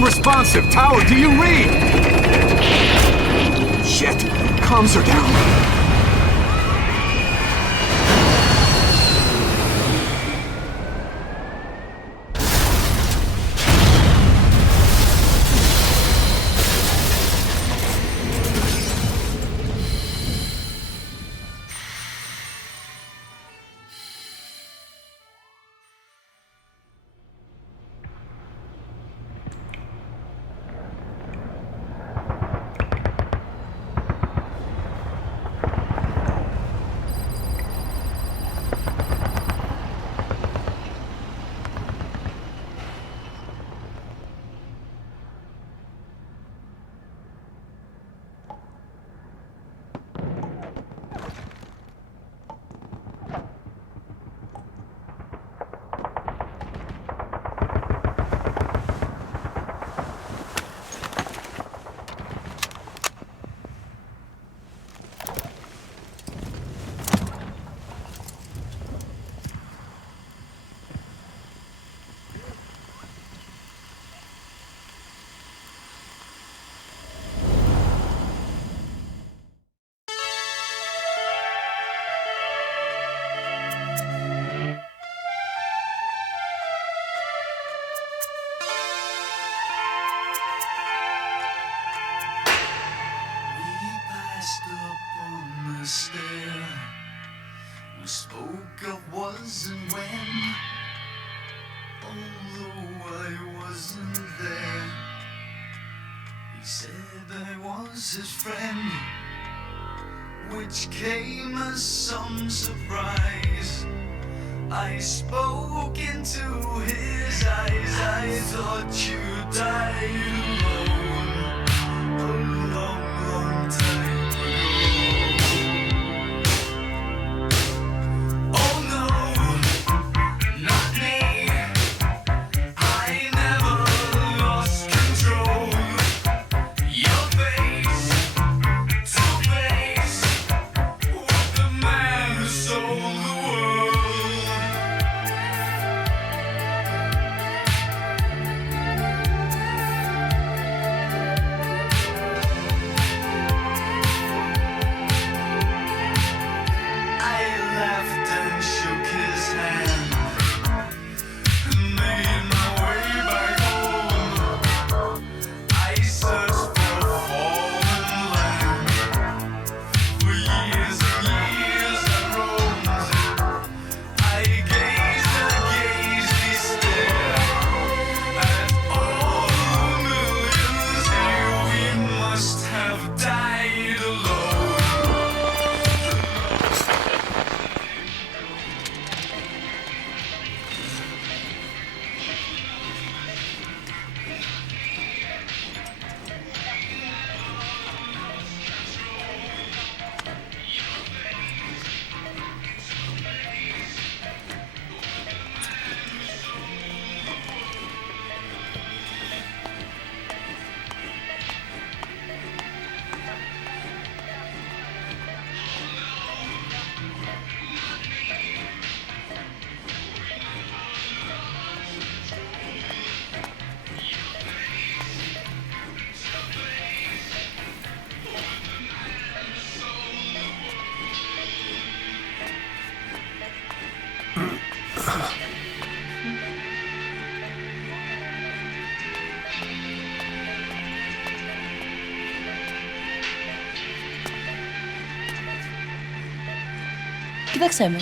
Unresponsive. Tower, do you read? Shit. Comms are down. We spoke of was and when, although I wasn't there. He said I was his friend, which came as some surprise. I spoke into his eyes. I thought you died alone a long, long time ago. Oh no, not me. I never lost control. Your face to face with the man who sold the world. Κοίταξέ με.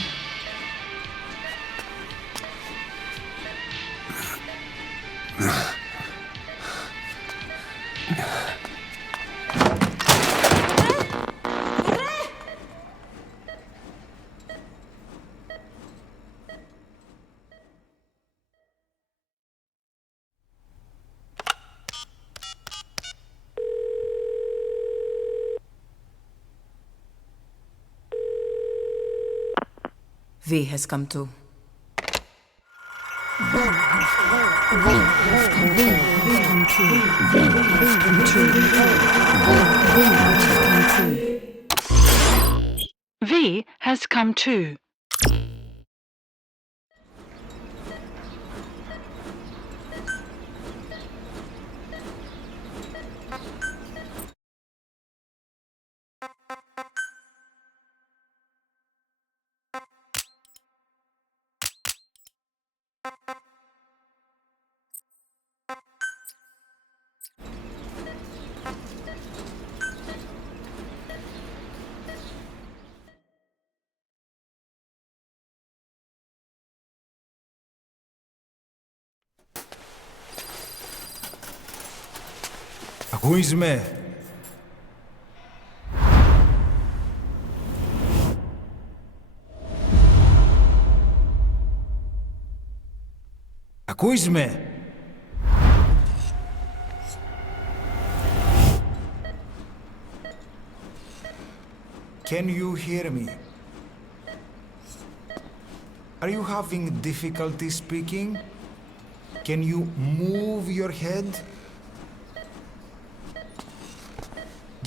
V has come to. V has come too. Ακούεις με? Ακούεις με? Can you hear me? Are you having difficulty speaking? Can you move your head?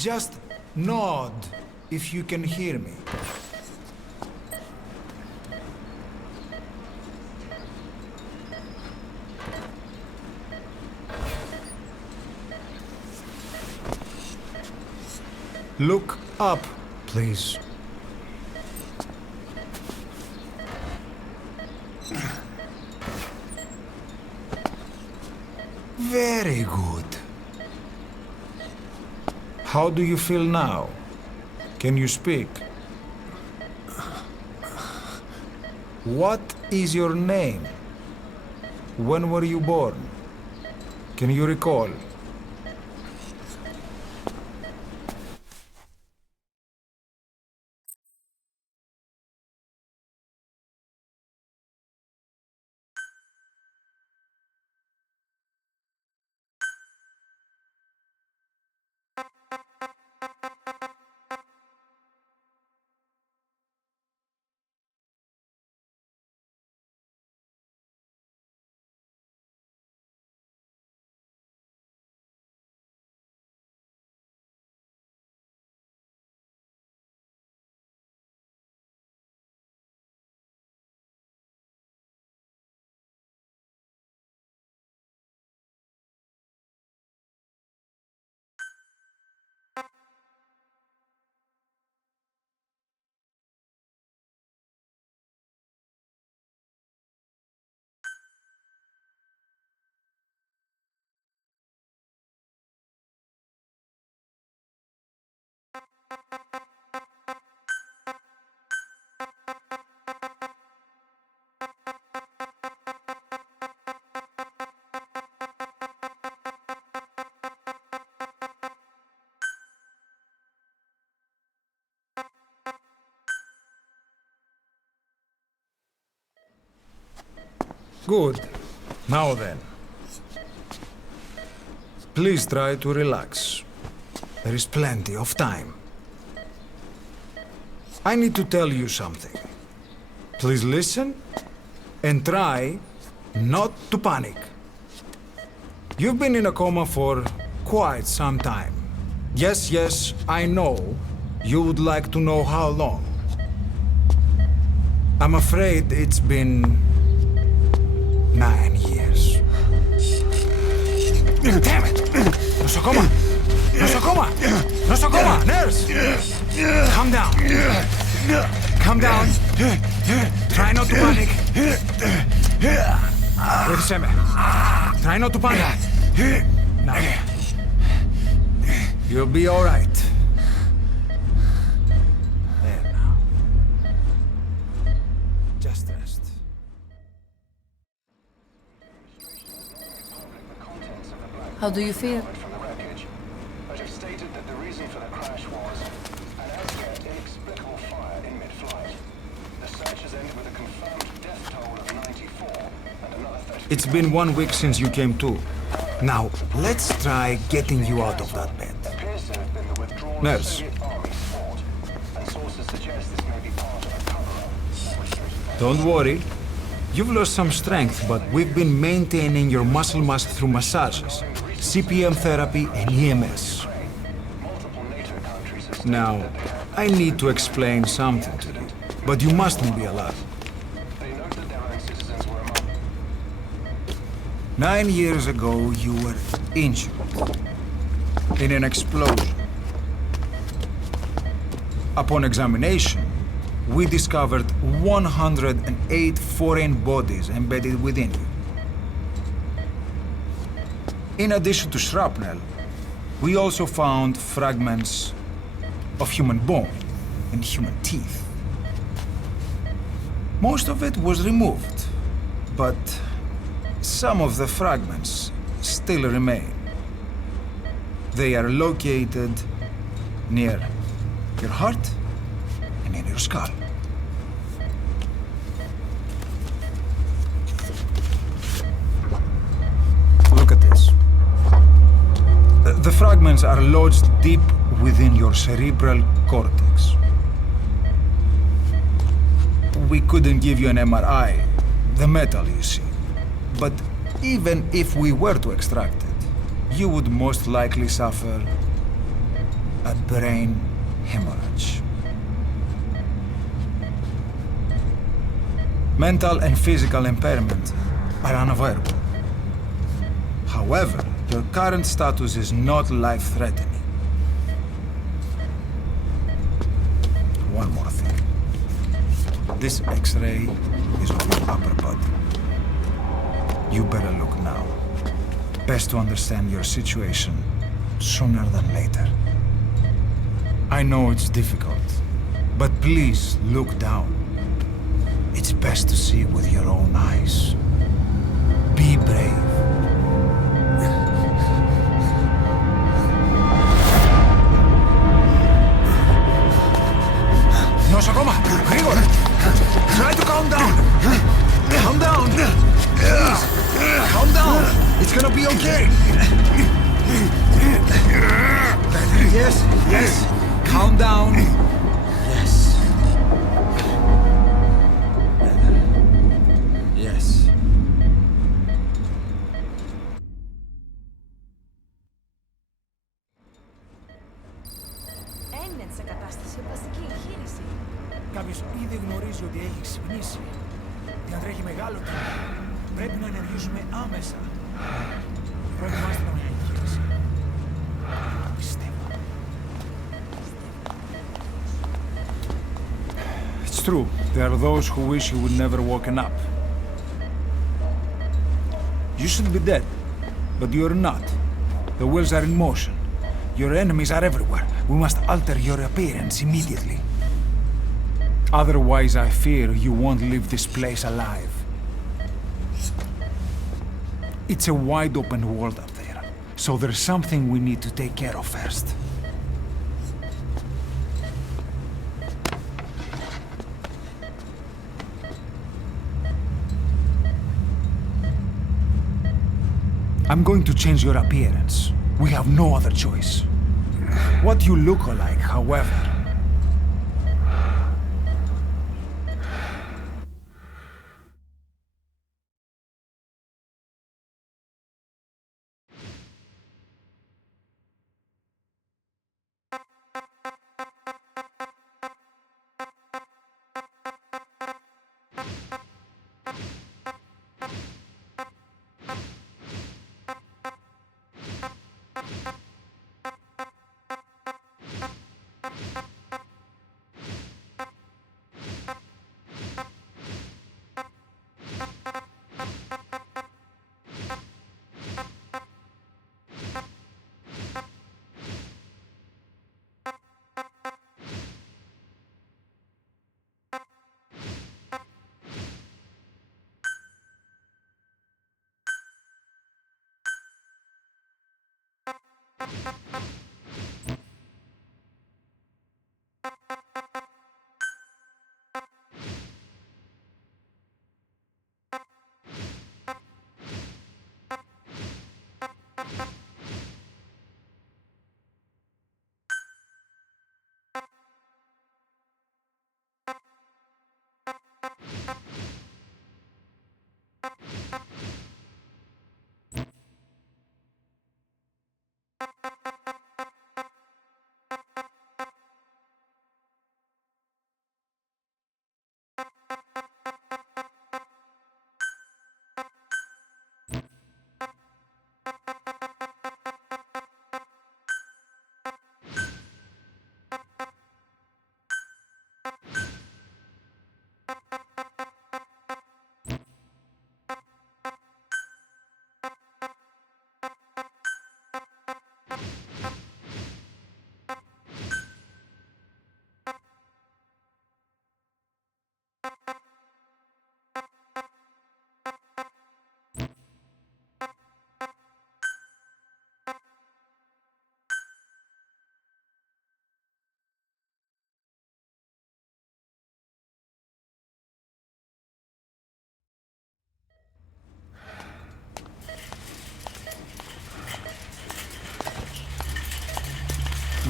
Just nod if you can hear me. Look up, please. Very good. How do you feel now? Can you speak? What is your name? When were you born? Can you recall? Good. Now then. Please try to relax. There is plenty of time. I need to tell you something. Please listen and try not to panic. You've been in a coma for quite some time. Yes, I know you would like to know how long. I'm afraid it's been 9 years. Damn it! Nosocoma! Nosocoma! Nosocoma! Nurse! Calm down. Calm down. Try not to panic. Βοήθησέ με. Try not to panic. Now. You'll be all right. There now. Just rest. How do you feel? From the wreckage, but have stated that the reason for the crash was an as yet inexplicable fire in mid-flight. The search has ended with a confirmed death toll of 94 and another 30. It's been 1 week since you came to. Now, let's try getting you out of that bed. Appears to have been the withdrawal Nurse. Soviet Army fought, and sources suggest this may be part of a cover-up. Don't worry. You've lost some strength, but we've been maintaining your muscle mass through massages, CPM therapy, and EMS. Multiple NATO countries have Now, I need to explain something to you, but you mustn't be alarmed. they note that their own citizens were among 9 years ago, you were injured in an explosion. Upon examination, we discovered 108 foreign bodies embedded within you. In addition to shrapnel, we also found fragments of human bone and human teeth. Most of it was removed, but some of the fragments still remain. They are located near your heart and in your skull. Look at this. The fragments are lodged deep within your cerebral cortex. We couldn't give you an MRI, the metal, you see. But even if we were to extract it, you would most likely suffer a brain hemorrhage. Mental and physical impairment are unavoidable. However, your current status is not life-threatening. One more thing. This X-ray is of your upper body. You better look now. Best to understand your situation sooner than later. I know it's difficult, but please look down. It's best to see with your own eyes. Be brave. Nosokoma, Grigor! Try to calm down! Calm down! Please! Calm down! It's gonna be okay! Yes, yes! Calm down! Yes. Yes. Έγινε σε κατάσταση πλαστική εγχείρηση. Κάποιος ήδη γνωρίζει ότι έχει ξυπνήσει. Διατρέχει μεγάλο κίνημα. Πρέπει να ενεργήσουμε άμεσα. Προετοιμάστε τα μια εγχείρηση. Πιστεύω. It's true. There are those who wish you would never woken up. You should be dead, but you're not. The wheels are in motion. Your enemies are everywhere. We must alter your appearance immediately. Otherwise, I fear you won't leave this place alive. It's a wide open world up there, so there's something we need to take care of first. I'm going to change your appearance. We have no other choice. What you look like, however,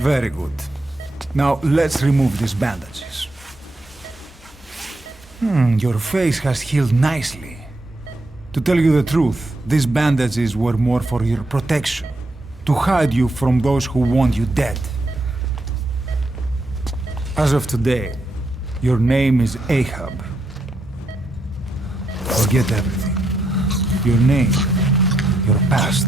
Very good. Now, let's remove these bandages. Your face has healed nicely. To tell you the truth, these bandages were more for your protection, to hide you from those who want you dead. As of today, your name is Ahab. Forget everything. Your name, your past.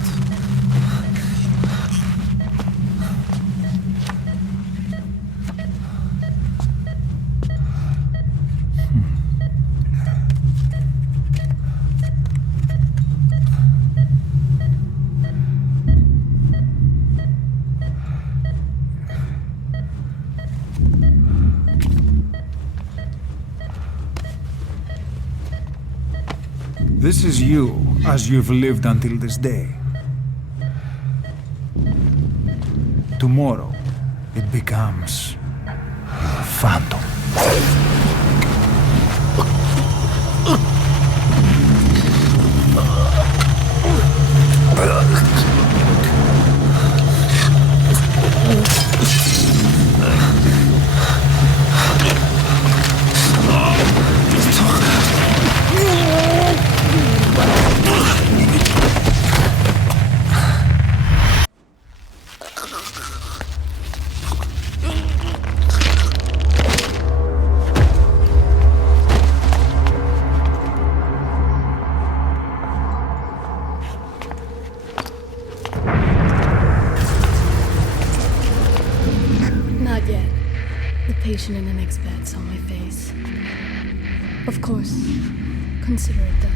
This is you, as you've lived until this day. Tomorrow, it becomes a phantom. Not yet. The patient in the next bed saw my face. Of course. Consider it done.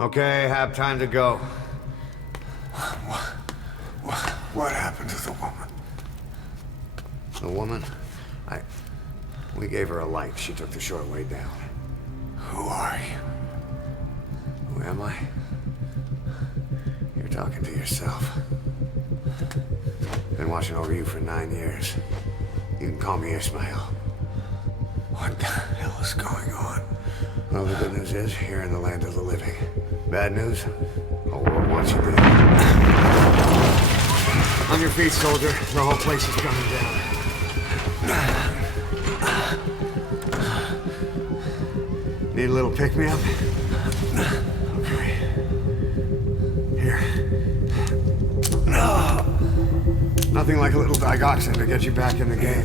Okay, have time to go. What happened to the woman? The woman? We gave her a light. She took the short way down. Who are you? Who am I? You're talking to yourself. Been watching over you for 9 years. You can call me Ishmael. What the hell is going on? Well, the good news is, you're in the land of the living. Bad news? The whole world wants you dead. On your feet, soldier. The whole place is coming down. Need a little pick-me-up? Okay. Here. Nothing like a little digoxin to get you back in the game.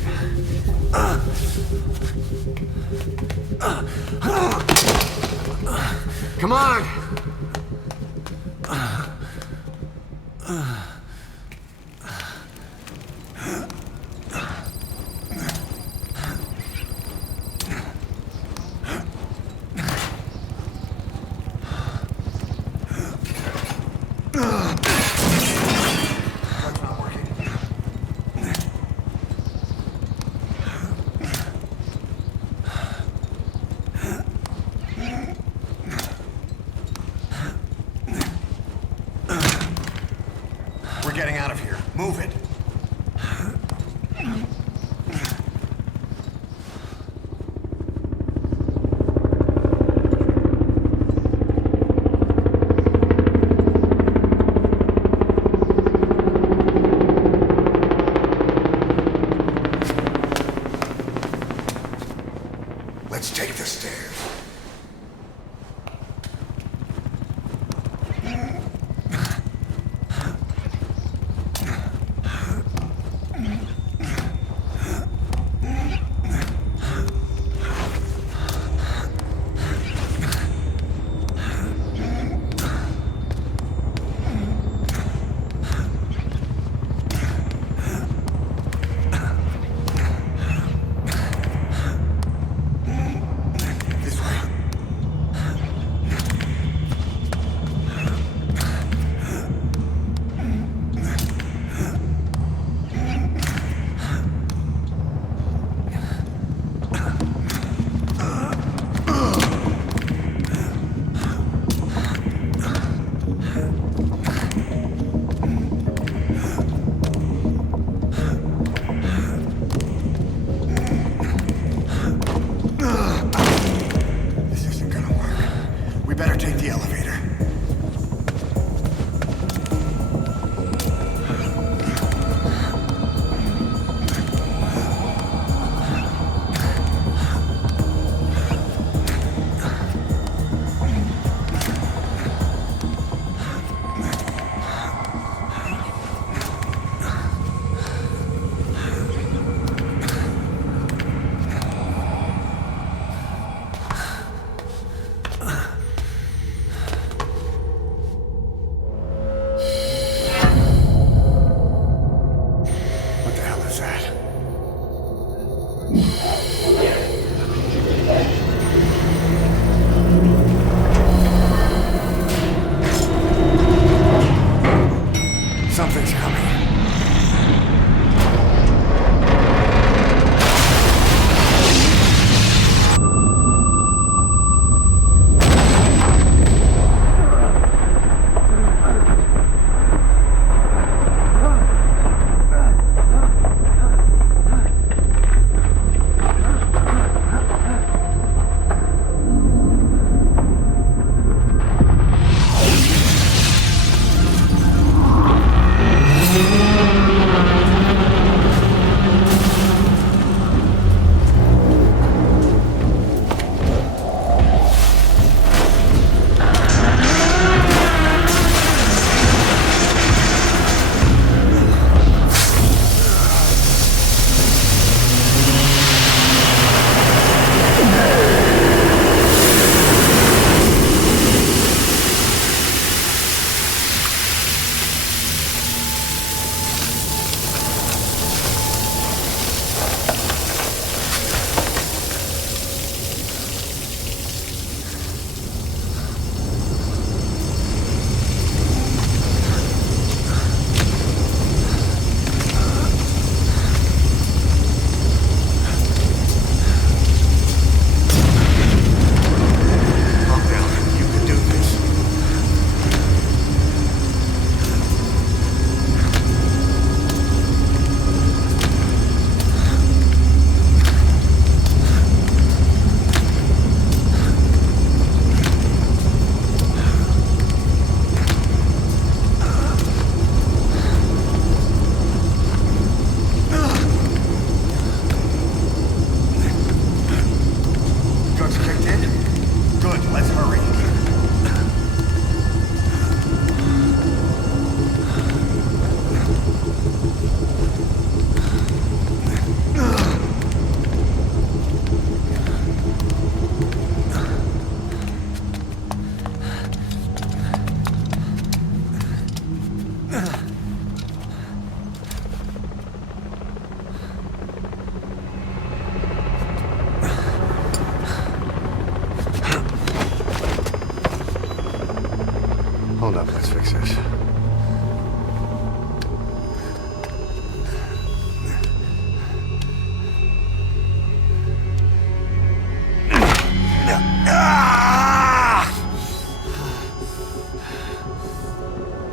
Come on! We're getting out of here. Move it. Let's take the stairs. Hold up, let's fix this.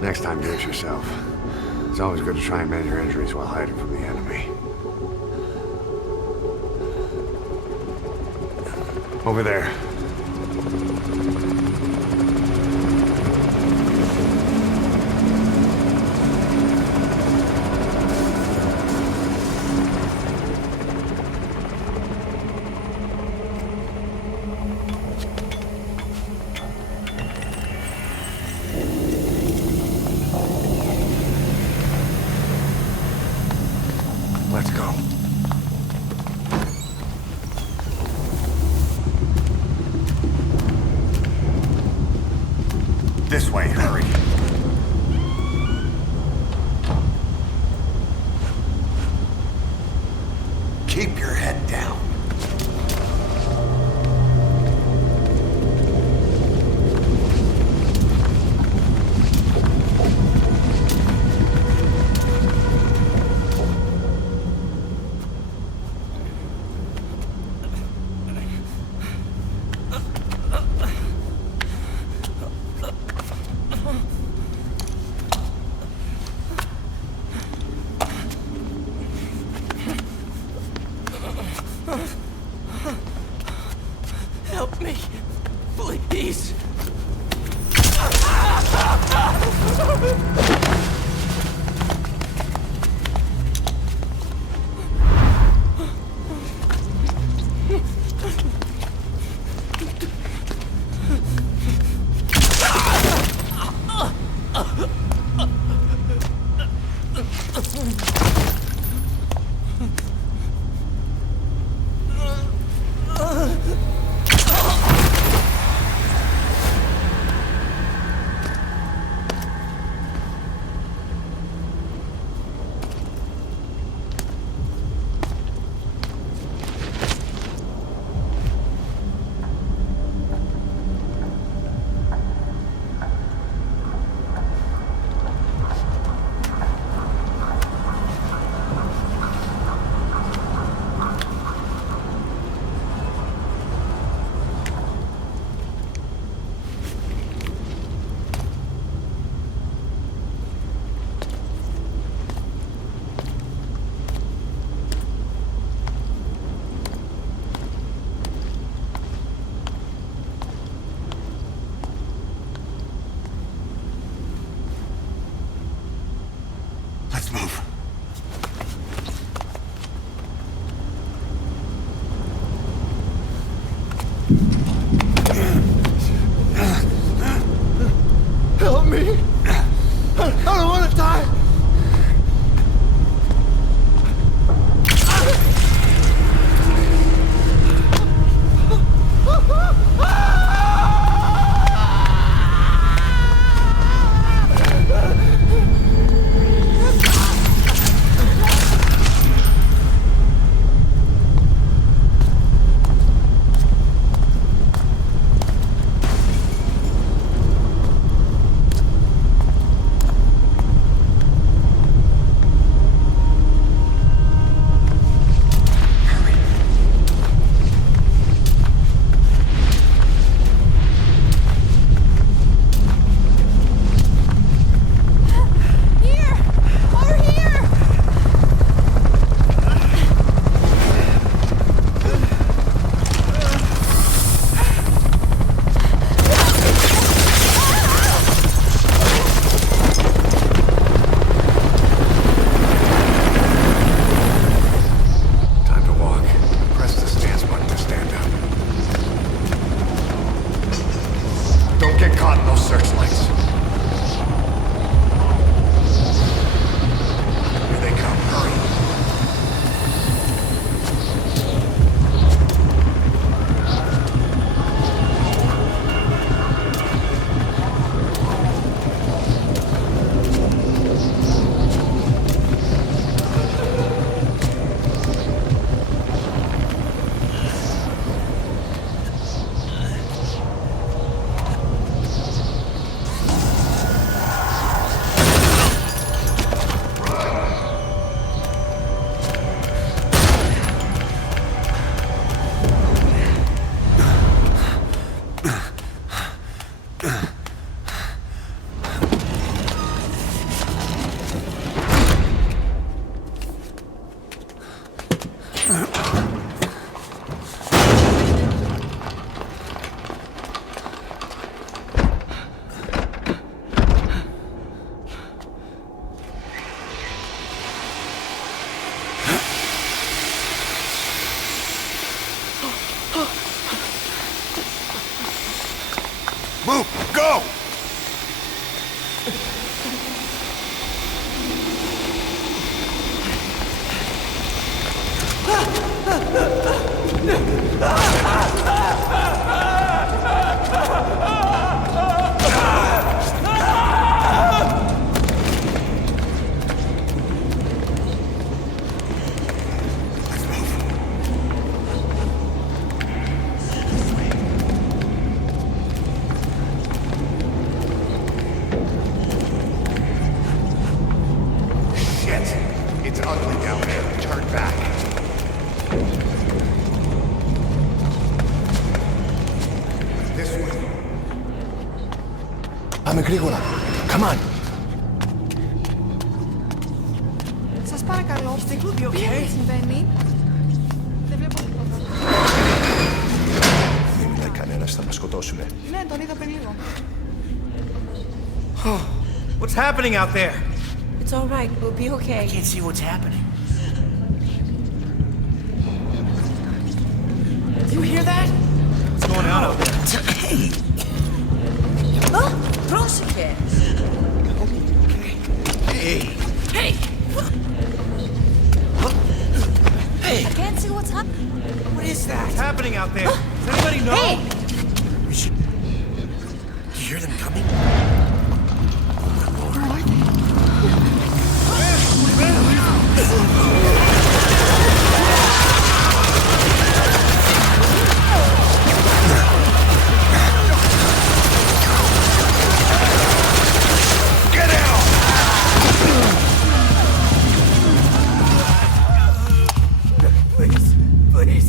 Next time, do it yourself. It's always good to try and mend your injuries while hiding from the enemy. Over there. Let's go. This way, hurry. Keep your head down. Help me, please. Let's move. Help me! I don't want to die! γρήγορα. Come on. Σας παρακαλώ. You think we'll be Τι okay? συμβαίνει? Δεν βλέπω τίποτα. Δεν μιλάει κανένας, θα μας σκοτώσουνε. Ναι, τον είδα πριν λίγο. What's happening out there? It's all right. We'll be okay. I can't see what's happening. You hear that? What's going on out there? Hey! Πρόσεχε. Hey! Hey! Hey! I can't see what's happening. What is that? What's happening out there? Does anybody know? Hey! We should... Do you hear them coming? Please, please.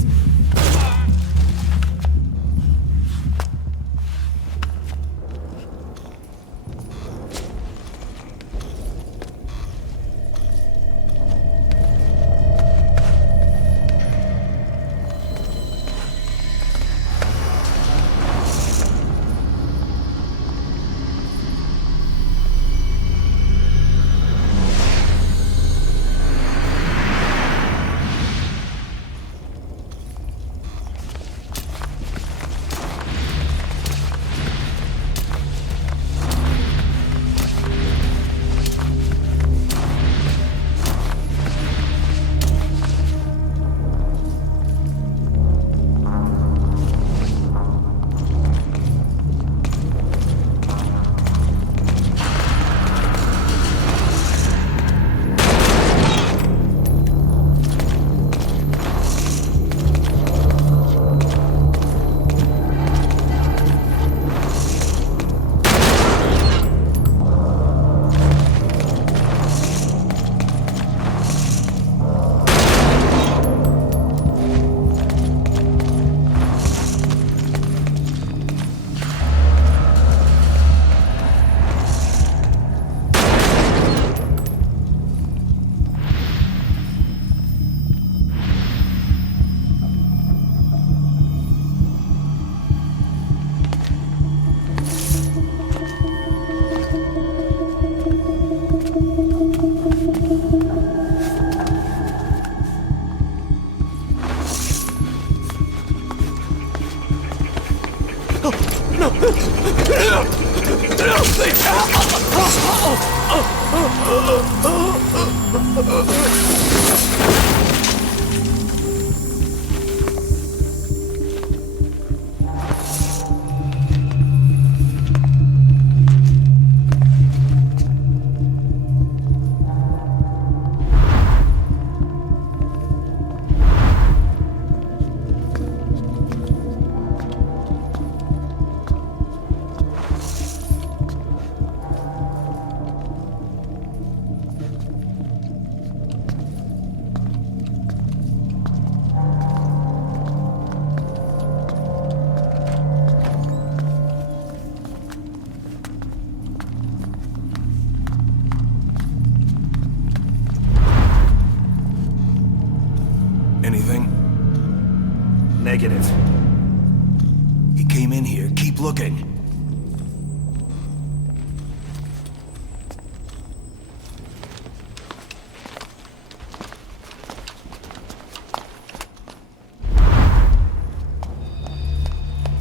Anything? Negative. He came in here. Keep looking.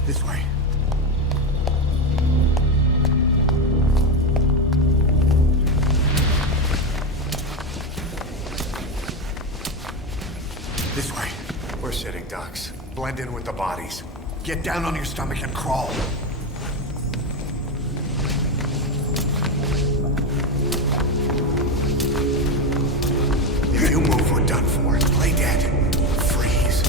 This way. This way. We're sitting ducks. Blend in with the bodies. Get down on your stomach and crawl. If you move, we're done for. Play dead. Freeze.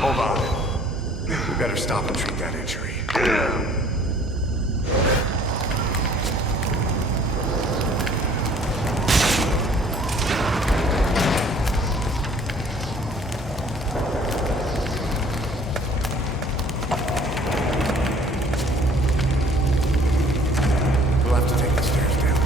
Hold on. We better stop and treat that injury. We'll have to take the stairs down.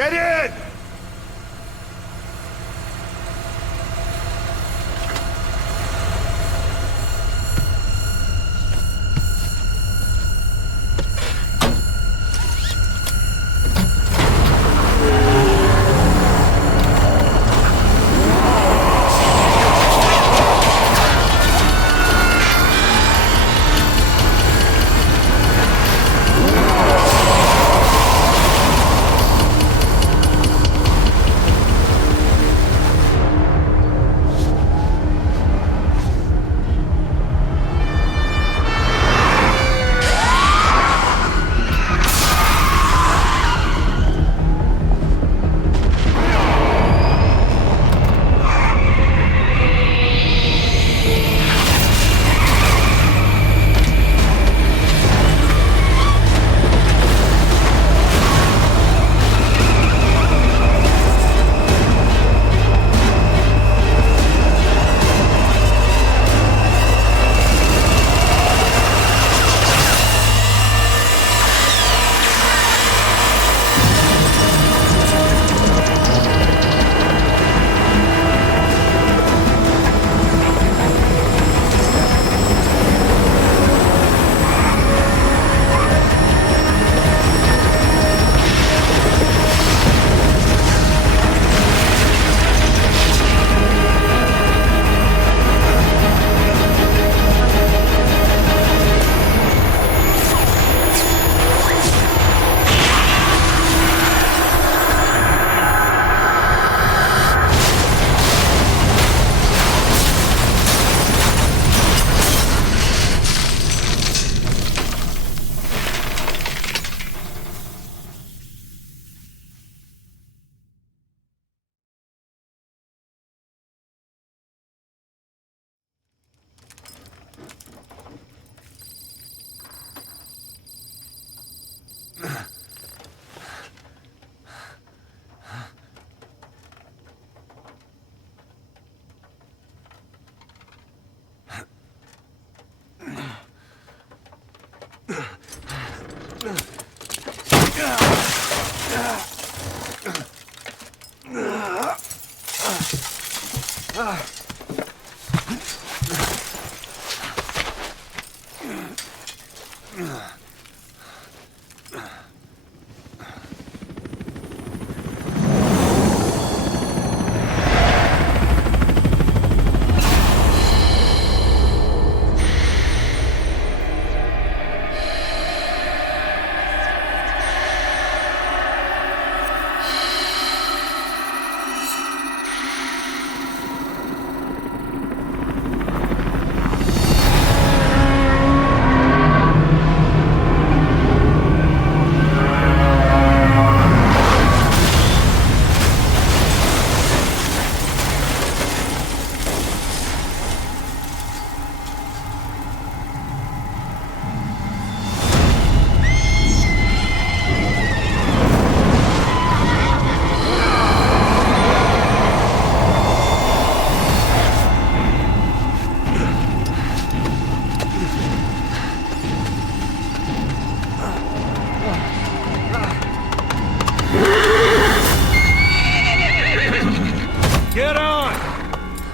Get in!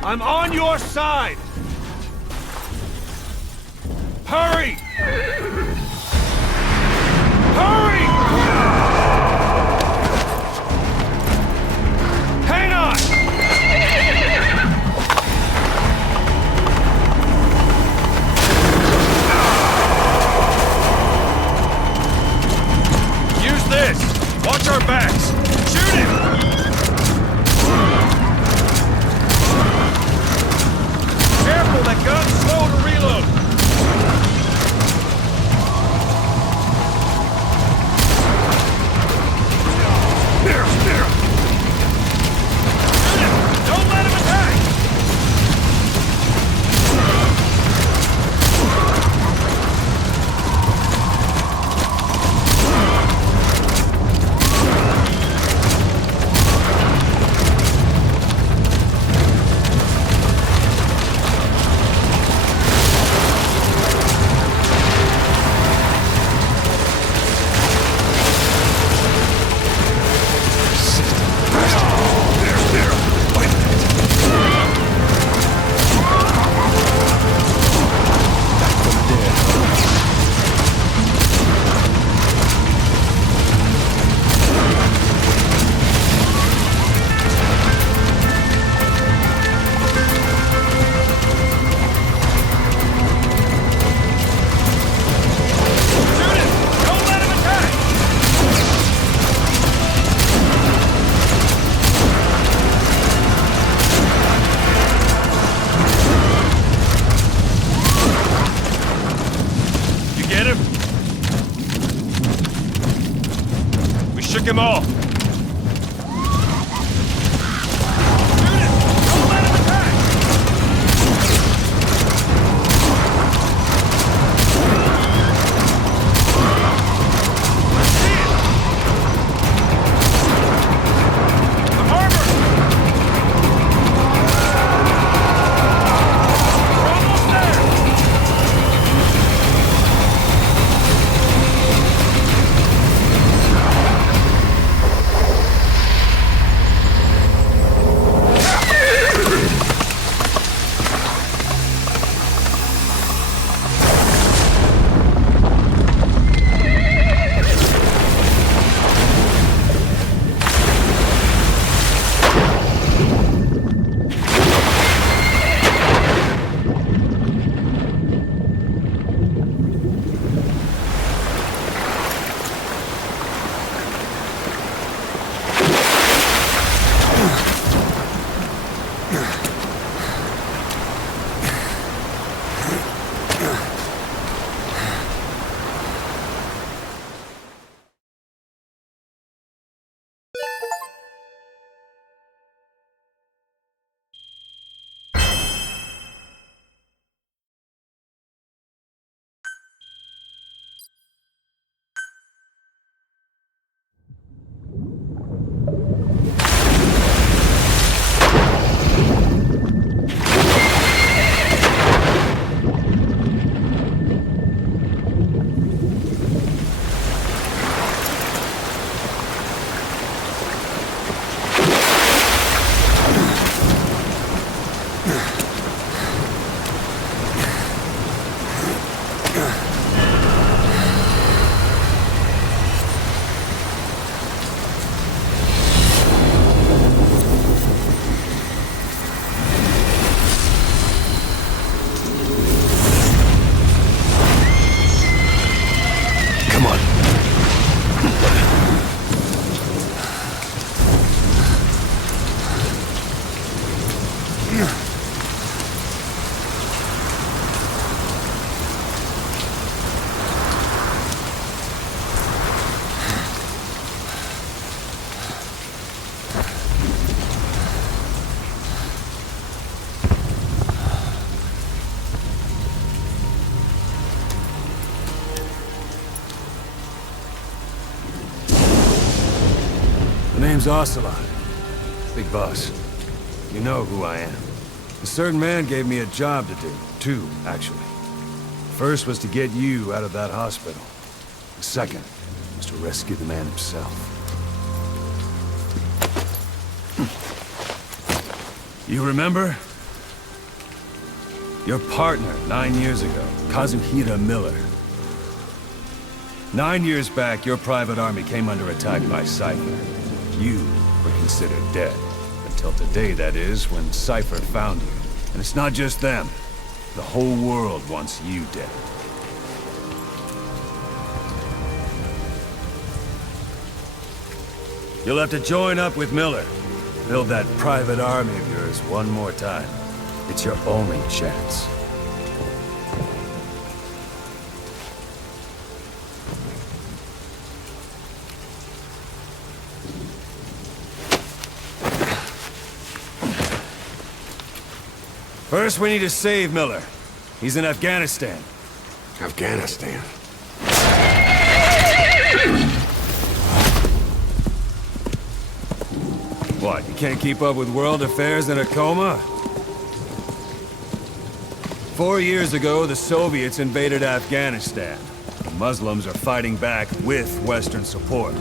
I'm on your side! Hurry! Hurry! Hang on! Use this! Watch our backs! Shoot him! Careful, that gun's slow to reload! shook him off. Name's Ocelot. Big boss. You know who I am. A certain man gave me a job to do. Two, actually. First was to get you out of that hospital. The second was to rescue the man himself. You remember? Your partner 9 years ago, Kazuhira Miller. 9 years back, your private army came under attack by Cypher. You were considered dead. Until today, that is, when Cypher found you. And it's not just them. The whole world wants you dead. You'll have to join up with Miller. Build that private army of yours one more time. It's your only chance. First, we need to save Miller. He's in Afghanistan. Afghanistan? What, you can't keep up with world affairs in a coma? 4 years ago, the Soviets invaded Afghanistan. The Muslims are fighting back with Western support.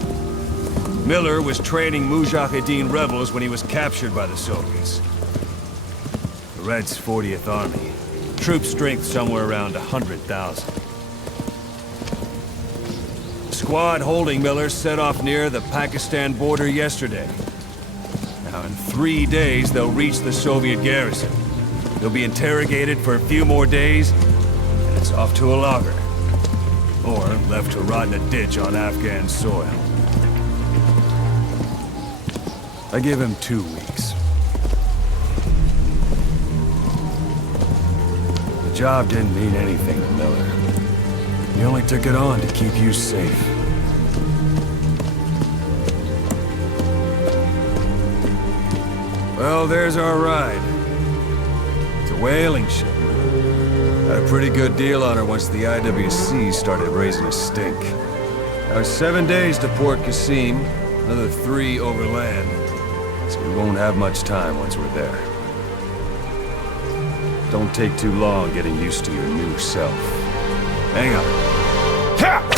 Miller was training Mujahideen rebels when he was captured by the Soviets. The Reds' 40th Army. Troop strength somewhere around 100,000. The squad holding Miller set off near the Pakistan border yesterday. Now, in 3 days, they'll reach the Soviet garrison. They'll be interrogated for a few more days, and it's off to a lager. Or left to rot in a ditch on Afghan soil. I give him 2 weeks. The job didn't mean anything to Miller. He only took it on to keep you safe. Well, there's our ride. It's a whaling ship. Had a pretty good deal on her once the IWC started raising a stink. Now 7 days to Port Qasim, another 3 overland. So we won't have much time once we're there. Don't take too long getting used to your new self. Hang on. Ha!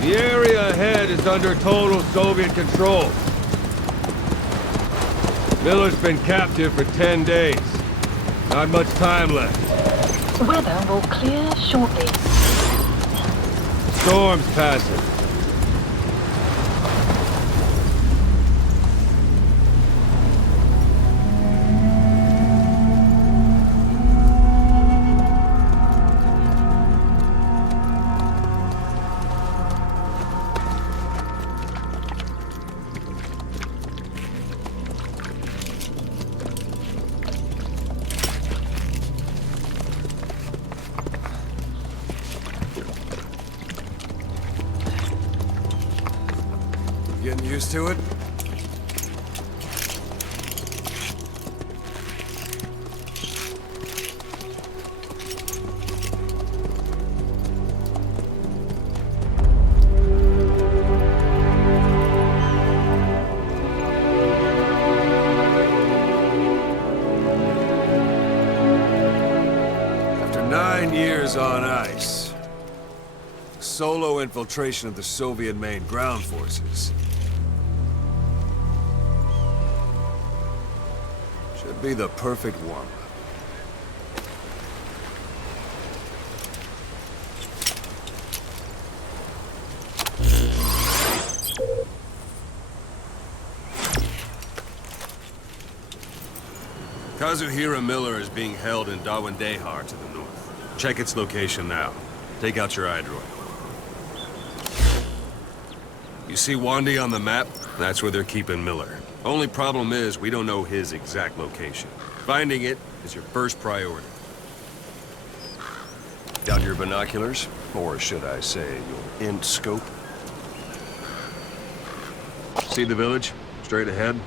The area ahead is under total Soviet control. Miller's been captive for 10 days. Not much time left. Weather will clear shortly. Storm's passing. Getting used to it? After 9 years on ice, solo infiltration of the Soviet main ground forces should be the perfect warm-up. Kazuhira Miller is being held in Dawandehar to the north. Check its location now. Take out your iDroid. You see Wandy on the map? That's where they're keeping Miller. Only problem is, we don't know his exact location. Finding it is your first priority. Got your binoculars? Or should I say, your int scope? See the village? Straight ahead?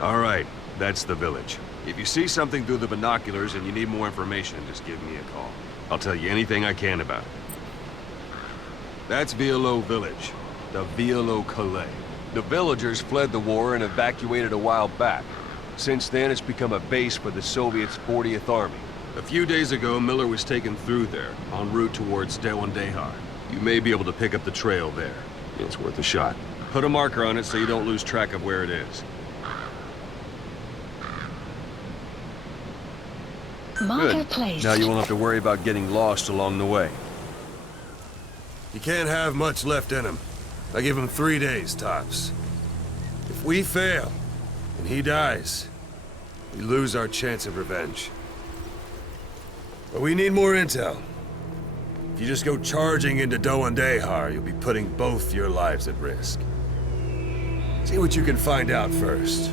All right, that's the village. If you see something through the binoculars and you need more information, just give me a call. I'll tell you anything I can about it. That's Violo Village, the Violo Calais. The villagers fled the war and evacuated a while back. Since then, it's become a base for the Soviets' 40th Army. A few days ago, Miller was taken through there, en route towards Dawandehar. You may be able to pick up the trail there. It's worth a shot. Put a marker on it so you don't lose track of where it is. Marker Good. placed. Now you won't have to worry about getting lost along the way. He can't have much left in him. I give him 3 days, tops. If we fail, and he dies, we lose our chance of revenge. But we need more intel. If you just go charging into Dawandehar, you'll be putting both your lives at risk. See what you can find out first.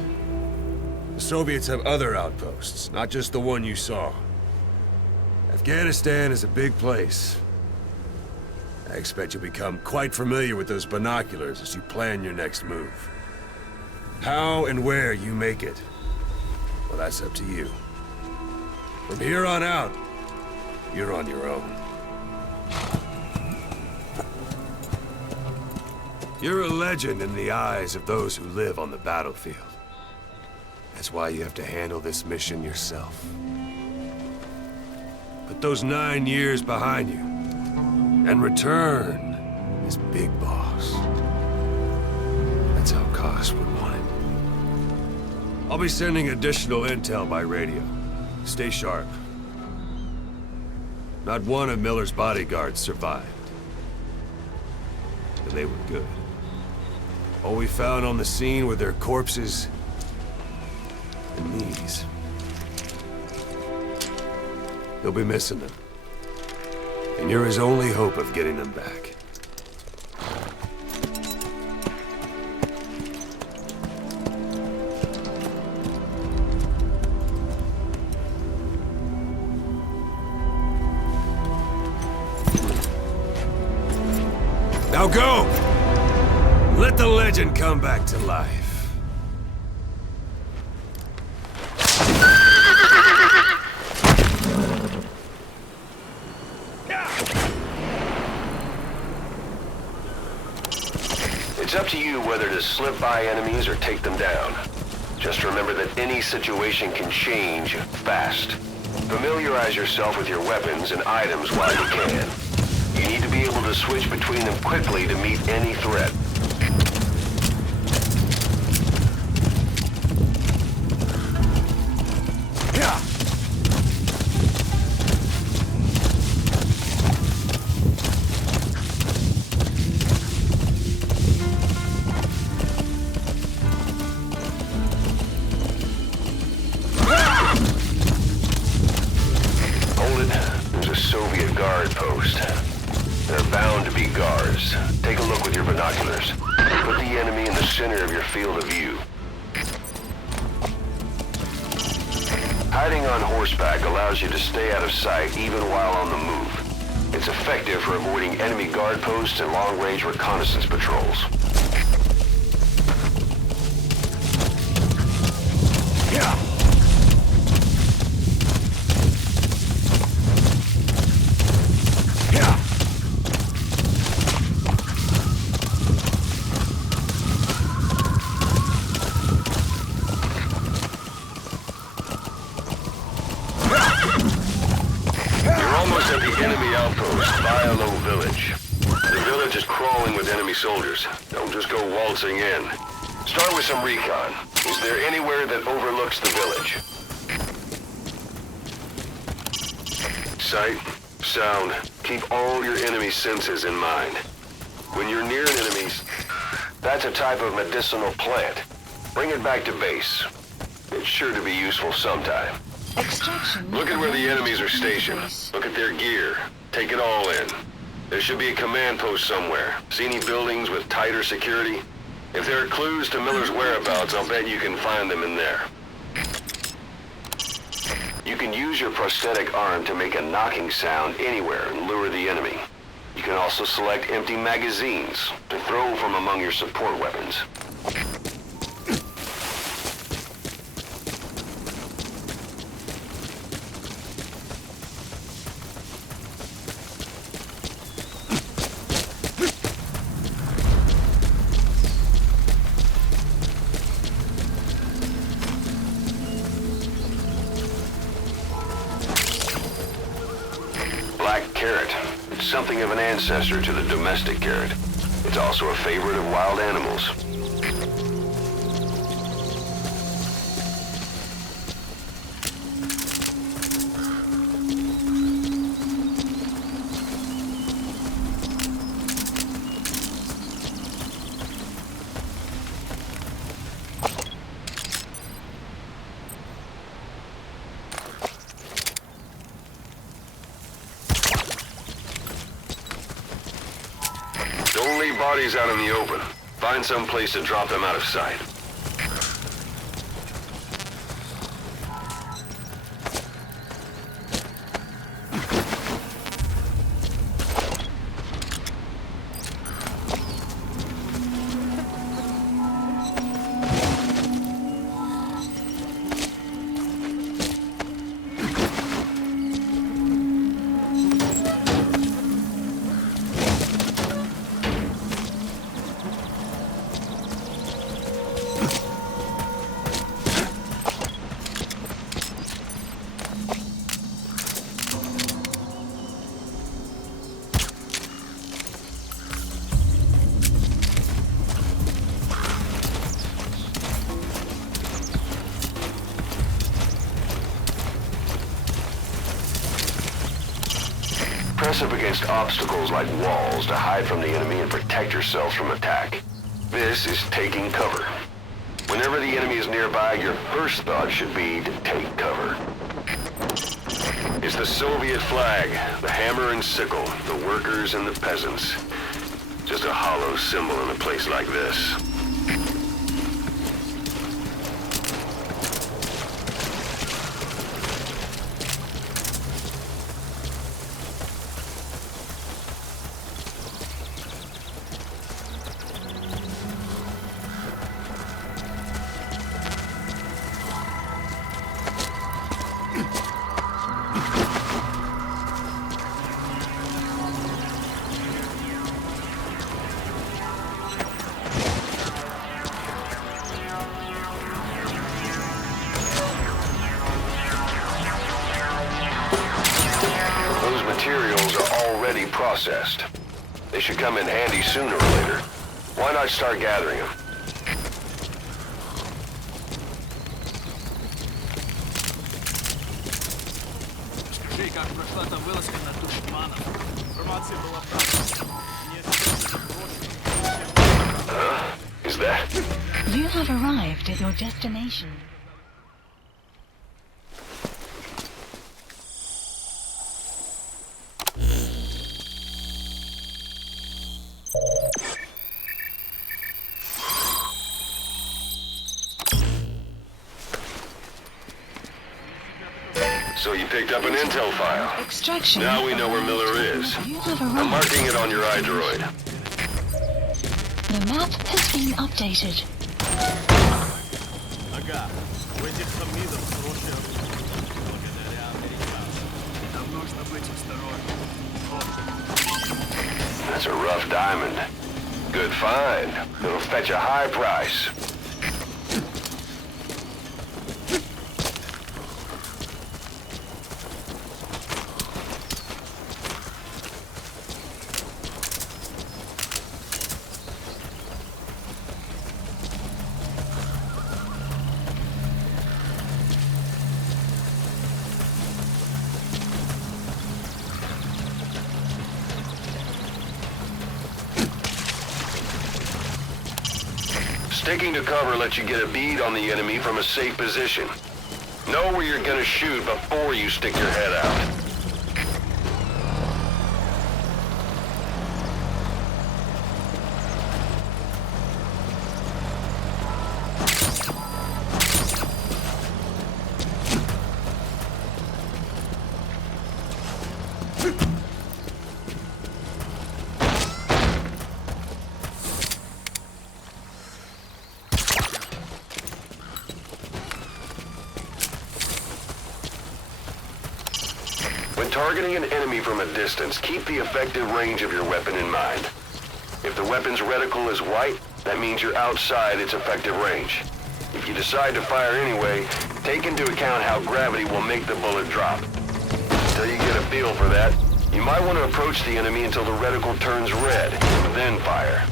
The Soviets have other outposts, not just the one you saw. Afghanistan is a big place. I expect you'll become quite familiar with those binoculars as you plan your next move. How and where you make it, well, that's up to you. From here on out, you're on your own. You're a legend in the eyes of those who live on the battlefield. That's why you have to handle this mission yourself. Put those 9 years behind you, and return as Big Boss. That's how Koss would want it. I'll be sending additional intel by radio. Stay sharp. Not one of Miller's bodyguards survived. And they were good. All we found on the scene were their corpses and knees. He'll be missing them. And you're his only hope of getting them back. Now go! Let the legend come back to life. It's up to you whether to slip by enemies or take them down. Just remember that any situation can change fast. Familiarize yourself with your weapons and items while you can. You need to be able to switch between them quickly to meet any threat. Soviet guard post. They're bound to be guards. Take a look with your binoculars. Put the enemy in the center of your field of view. Hiding on horseback allows you to stay out of sight even while on the move. It's effective for avoiding enemy guard posts and long-range reconnaissance patrols. Soldiers. Don't just go waltzing in. Start with some recon. Is there anywhere that overlooks the village? Sight, sound, keep all your enemy senses in mind. When you're near an enemy, that's a type of medicinal plant. Bring it back to base. It's sure to be useful sometime. Extraction. Look at where the enemies are stationed. Look at their gear. Take it all in. There should be a command post somewhere. See any buildings with tighter security? If there are clues to Miller's whereabouts, I'll bet you can find them in there. You can use your prosthetic arm to make a knocking sound anywhere and lure the enemy. You can also select empty magazines to throw from among your support weapons. Black carrot. It's something of an ancestor to the domestic carrot. It's also a favorite of wild animals. Don't leave bodies out in the open. Find some place to drop them out of sight. Press up against obstacles like walls to hide from the enemy and protect yourselves from attack. This is taking cover. Whenever the enemy is nearby, your first thought should be to take cover. It's the Soviet flag, the hammer and sickle, the workers and the peasants. Just a hollow symbol in a place like this. Materials are already processed. They should come in handy sooner or later. Why not start gathering them? Is that? You have arrived at your destination. So you picked up an intel file. Extraction. Now we know where Miller is. You have I'm arrived. marking it on your iDroid. The map has been updated. That's a rough diamond. Good find. It'll fetch a high price. Sticking to cover lets you get a bead on the enemy from a safe position. Know where you're gonna shoot before you stick your head out. When targeting an enemy from a distance, keep the effective range of your weapon in mind. If the weapon's reticle is white, that means you're outside its effective range. If you decide to fire anyway, take into account how gravity will make the bullet drop. Until you get a feel for that, you might want to approach the enemy until the reticle turns red, then fire.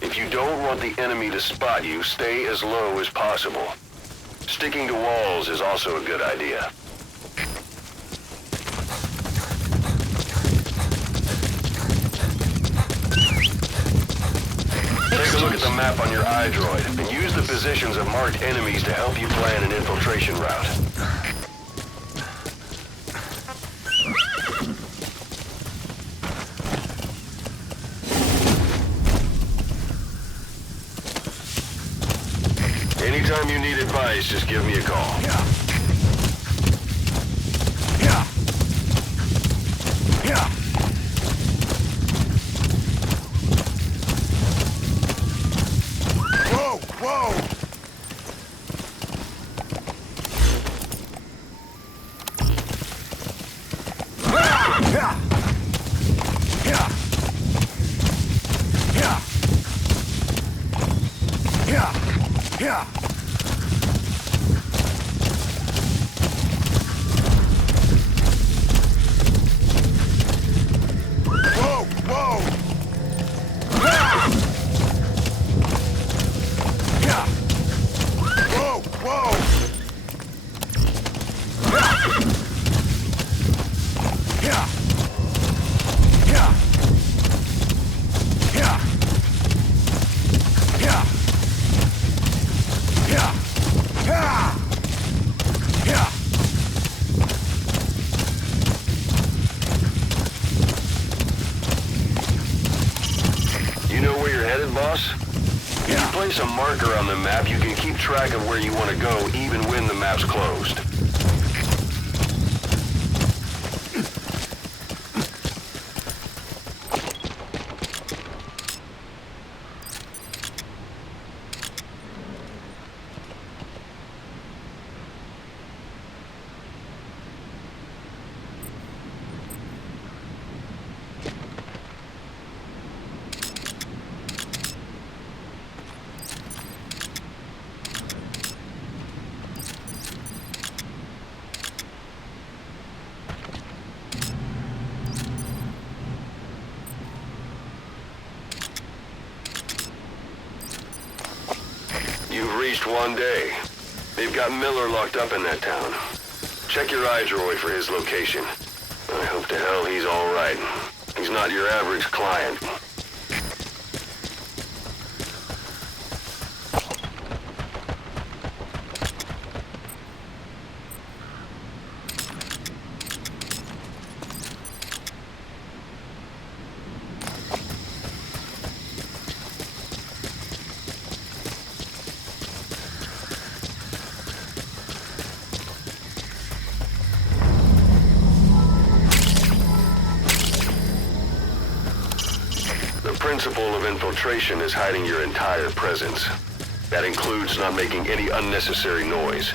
If you don't want the enemy to spot you, stay as low as possible. Sticking to walls is also a good idea. Take a look at the map on your iDroid and use the positions of marked enemies to help you plan an infiltration route. Anytime you need advice, just give me a call. Whoa! Whoa! Yeah. Whoa! Whoa! Yeah. Whoa! Whoa! Yeah. Yeah. Yeah. Yeah. Yeah. Yeah. Yeah. You know where you're headed, boss? If you place a marker on the map, you can keep track of where you want to go even when the map's closed. You've reached one day. They've got Miller locked up in that town. Check your iDroid for his location. I hope to hell he's all right. He's not your average client. The principle of infiltration is hiding your entire presence. That includes not making any unnecessary noise.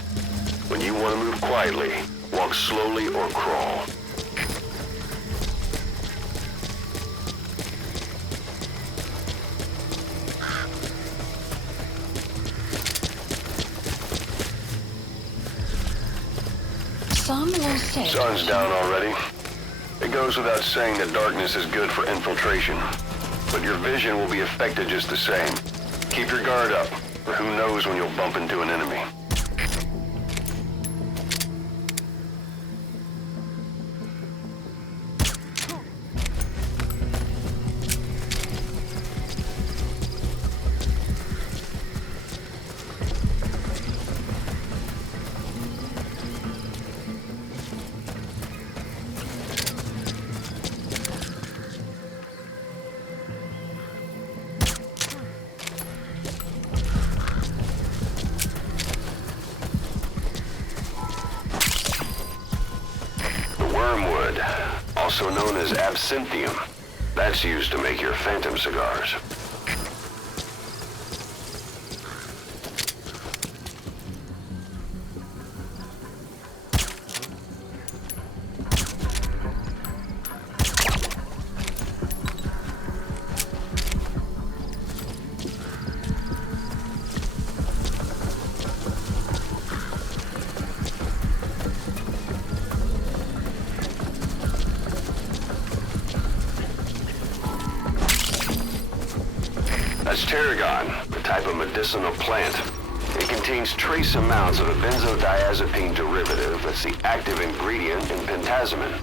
When you want to move quietly, walk slowly or crawl. Sun's down already. It goes without saying that darkness is good for infiltration. But your vision will be affected just the same. Keep your guard up, or who knows when you'll bump into an enemy. also known as absinthium. That's used to make your phantom cigars. That's tarragon, a type of medicinal plant. It contains trace amounts of a benzodiazepine derivative that's the active ingredient in pentazimine.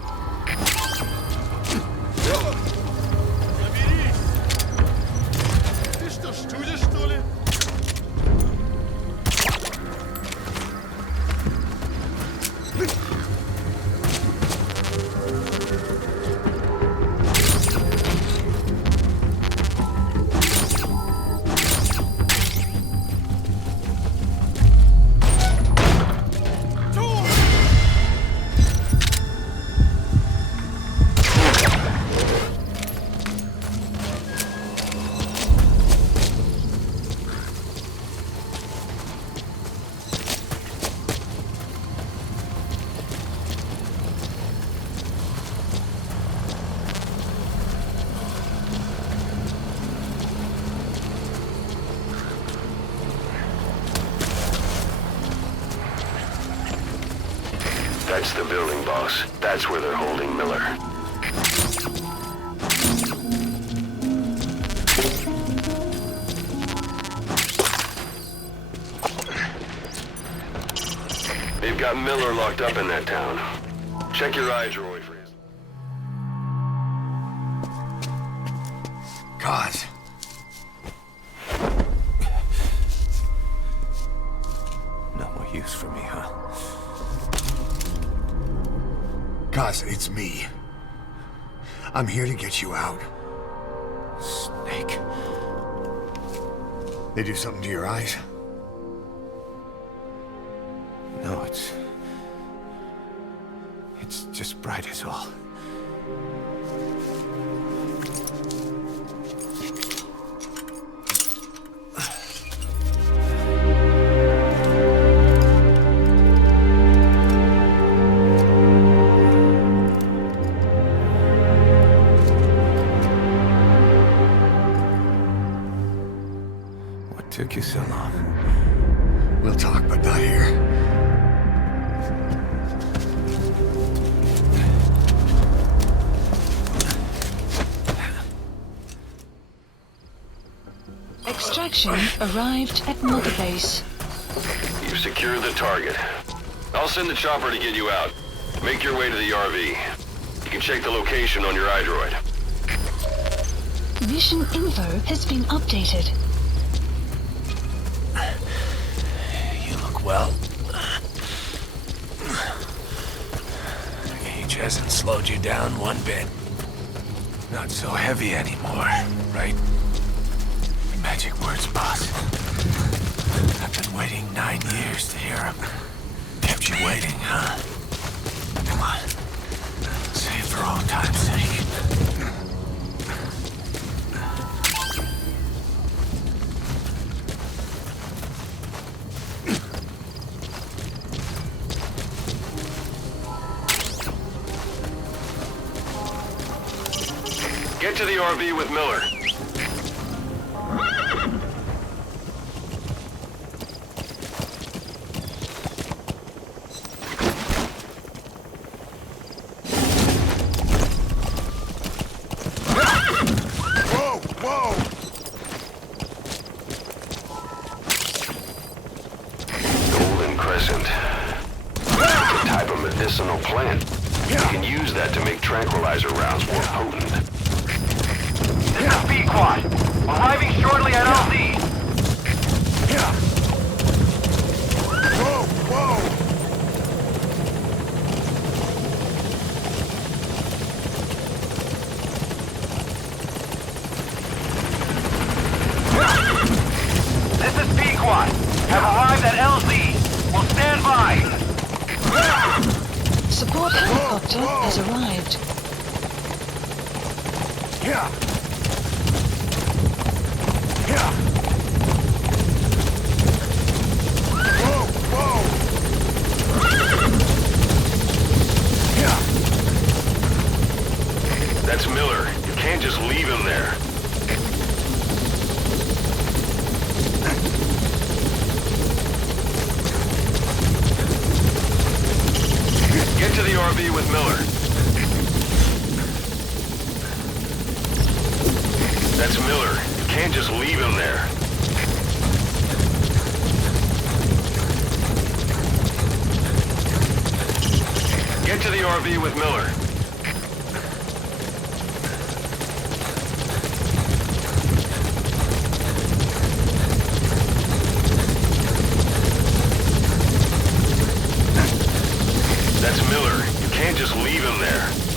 That's the building, boss. That's where they're holding Miller. They've got Miller locked up in that town. Check your eyes, Roy, for his... God. No more use for me, huh? Guys, it's me. I'm here to get you out. Snake. They do something to your eyes? No, it's just bright as all. What took you so long? We'll talk, but not here. Extraction arrived at Mother Base. You've secured the target. I'll send the chopper to get you out. Make your way to the RV. You can check the location on your iDroid. Mission info has been updated. You look well. Age hasn't slowed you down one bit. Not so heavy anymore, right? Magic words, boss. I've been waiting 9 years to hear them. Kept you waiting, huh? Come on. Say it for old time's sake. Get to the RV with Miller. Medicinal plant. You can use that to make tranquilizer rounds more potent. This is B-Quad. Arriving shortly at LZ. Whoa, whoa! This is B-Quad. Have arrived at LZ. Will stand by. Support helicopter has arrived. That's Miller. You can't just leave him there. Get to the RV with Miller. That's Miller. You can't just leave him there. Get to the RV with Miller. That's Miller. You can't just leave him there.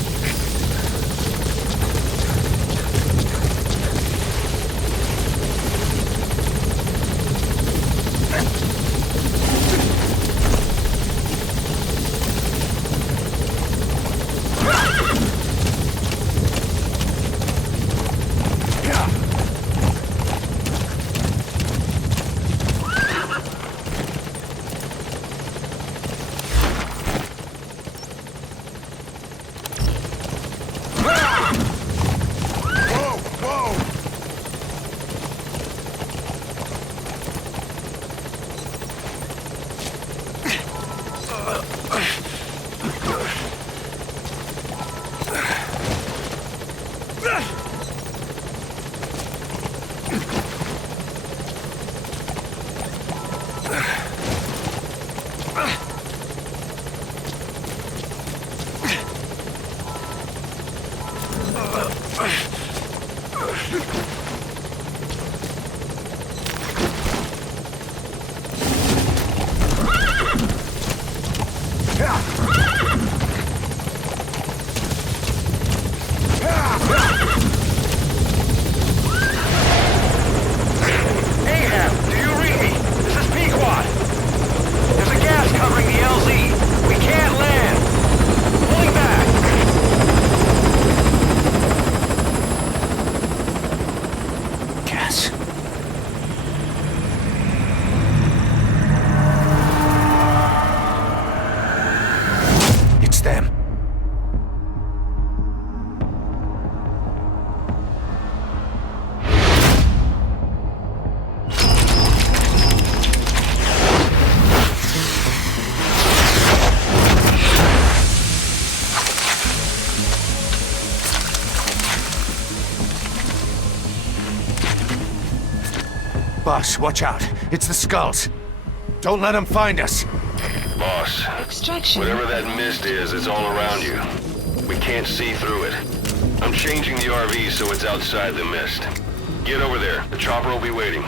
Boss, watch out. It's the skulls. Don't let them find us. Boss, Extraction. whatever that mist is, it's all around you. We can't see through it. I'm changing the RV so it's outside the mist. Get over there. The chopper will be waiting.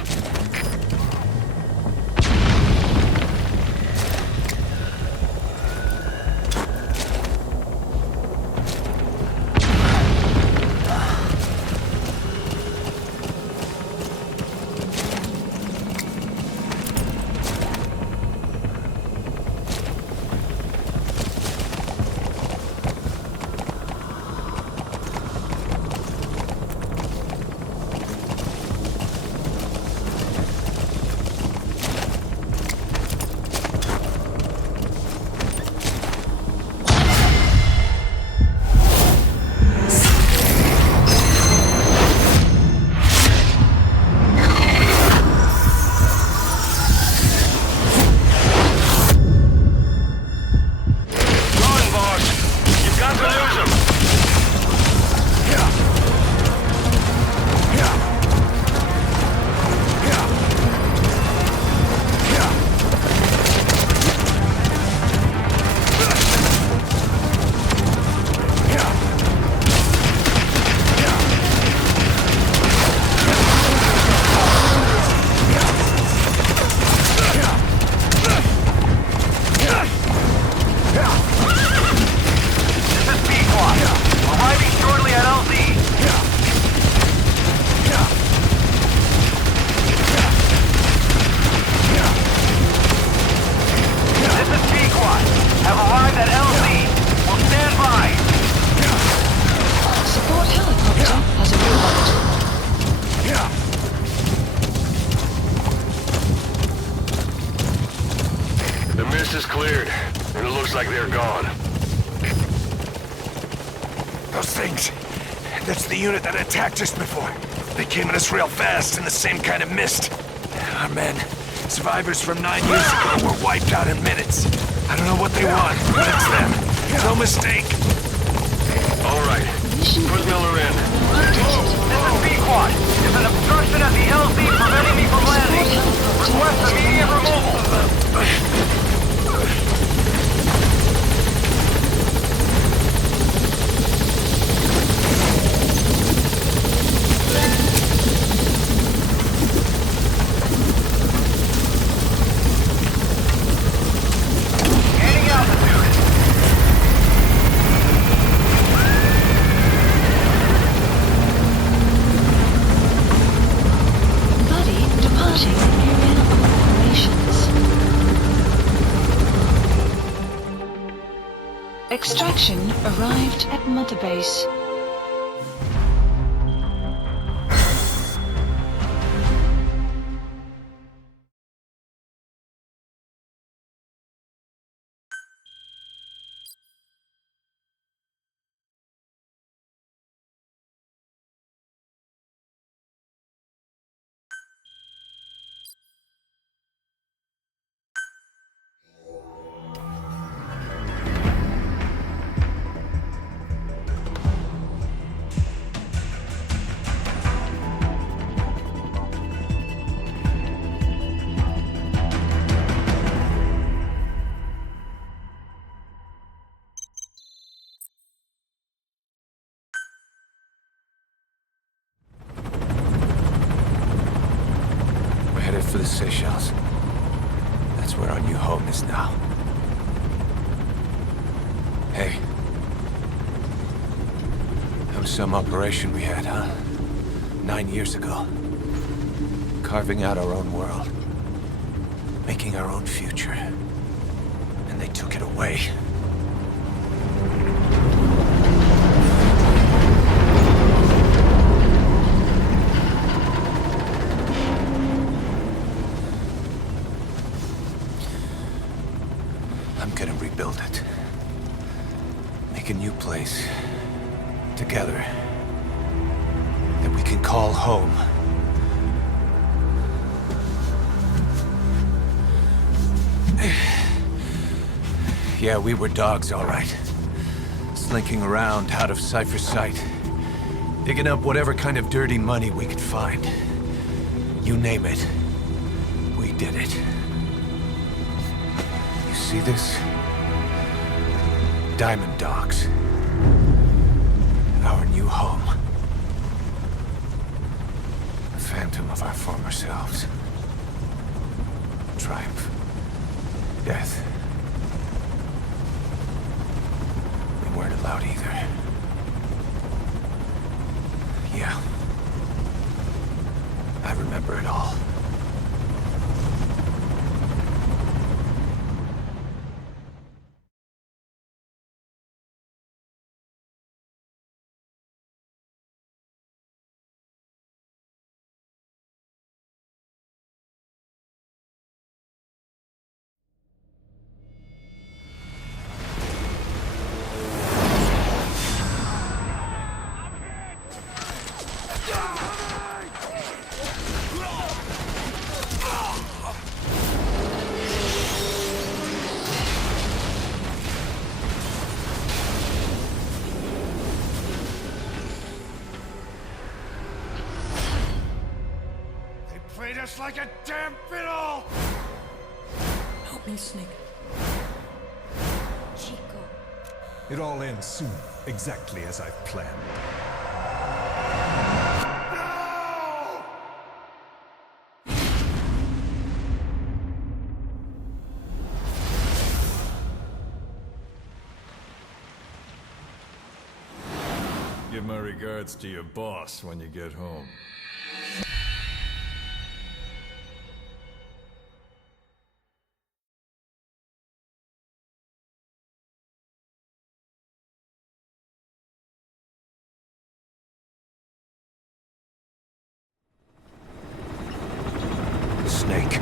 cleared, and it looks like they're gone. Those things. That's the unit that attacked us before. They came at us real fast in the same kind of mist. Our men, survivors from 9 years ago, were wiped out in minutes. I don't know what they want, but it's them. No mistake. All right. Put Miller in. This is Pequod. There's an obstruction at the LZ preventing me from landing. Request immediate removal. Gaining altitude. Buddy departing area of operations. Extraction arrived at Mother Base. We're headed for the Seychelles. That's where our new home is now. Hey. That was some operation we had, huh? 9 years ago. Carving out our own world. Making our own future. And they took it away. I'm gonna rebuild it. Make a new place. Together. That we can call home. Yeah, we were dogs, all right. Slinking around out of Cypher's sight. Digging up whatever kind of dirty money we could find. You name it. We did it. You see this? Diamond Dogs. Our new home. A phantom of our former selves. Triumph. Death. We weren't allowed either. Yeah. I remember it all. Treat us like a damn fiddle! Help me, Snake. Chico. It all ends soon, exactly as I've planned. Give my regards to your boss when you get home. Snake.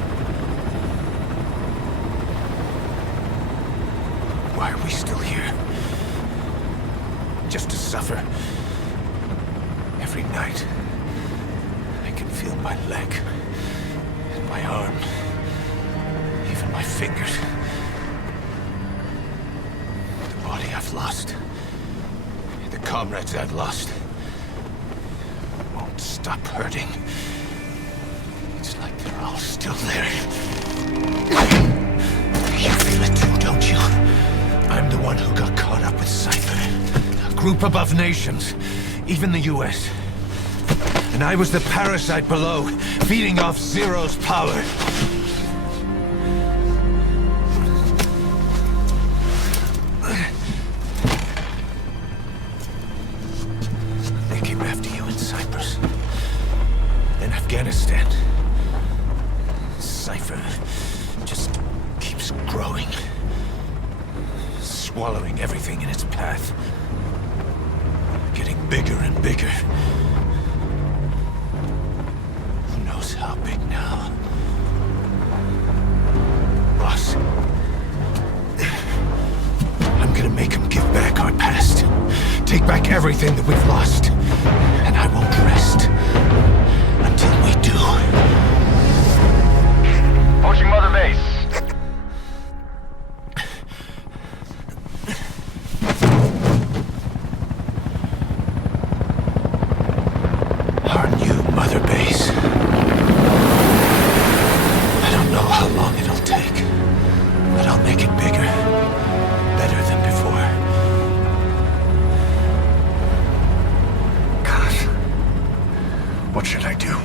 suffer. Every night, I can feel my leg, and my arm, even my fingers. The body I've lost, the comrades I've lost, won't stop hurting. It's like they're all still there. You feel it too, don't you? I'm the one who got caught up with Cypher. A group above nations, even the US. And I was the parasite below, feeding off Zero's power. They came after you in Cyprus. In Afghanistan. Cypher just keeps growing. Swallowing everything in its path. Getting bigger and bigger. Who knows how big now? Boss. I'm gonna make him give back our past. Take back everything that we've lost. And I won't rest until we do. Approaching Mother Base. Our new Mother Base. I don't know how long it'll take, but I'll make it bigger. Better than before. God. What should I do?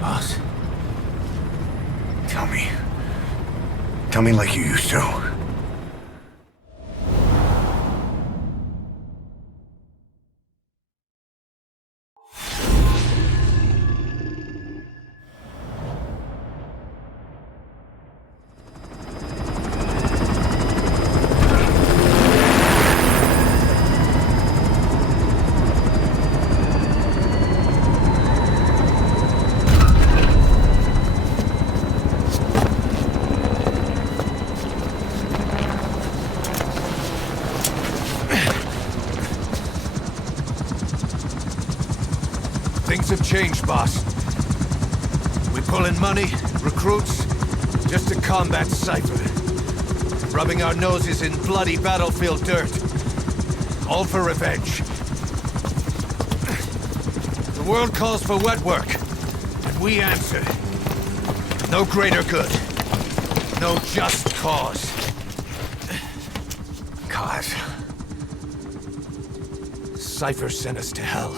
Boss? Tell me. Tell me like you used to. Things have changed, boss. We pull in money, recruits, just to combat Cypher. Rubbing our noses in bloody battlefield dirt. All for revenge. The world calls for wet work, and we answer. No greater good. No just cause. God. Cypher sent us to hell.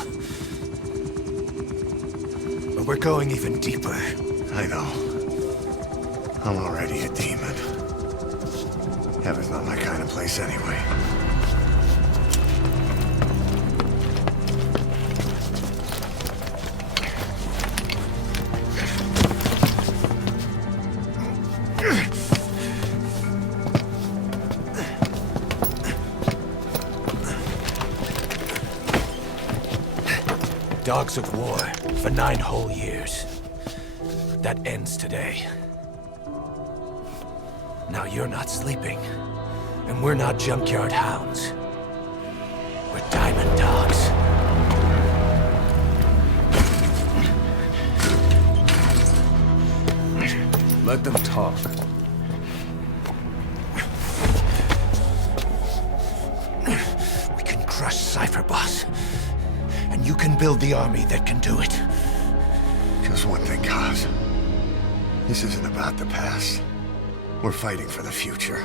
But we're going even deeper. I know. I'm already a demon. Heaven's not my kind of place anyway. Dogs of war for 9 whole years. That ends today. Now you're not sleeping, and we're not junkyard hounds. We're diamond dogs. Let them talk. We can crush Cypher, boss. And you can build the army that can do it. Just one thing, Kaz. This isn't about the past. We're fighting for the future.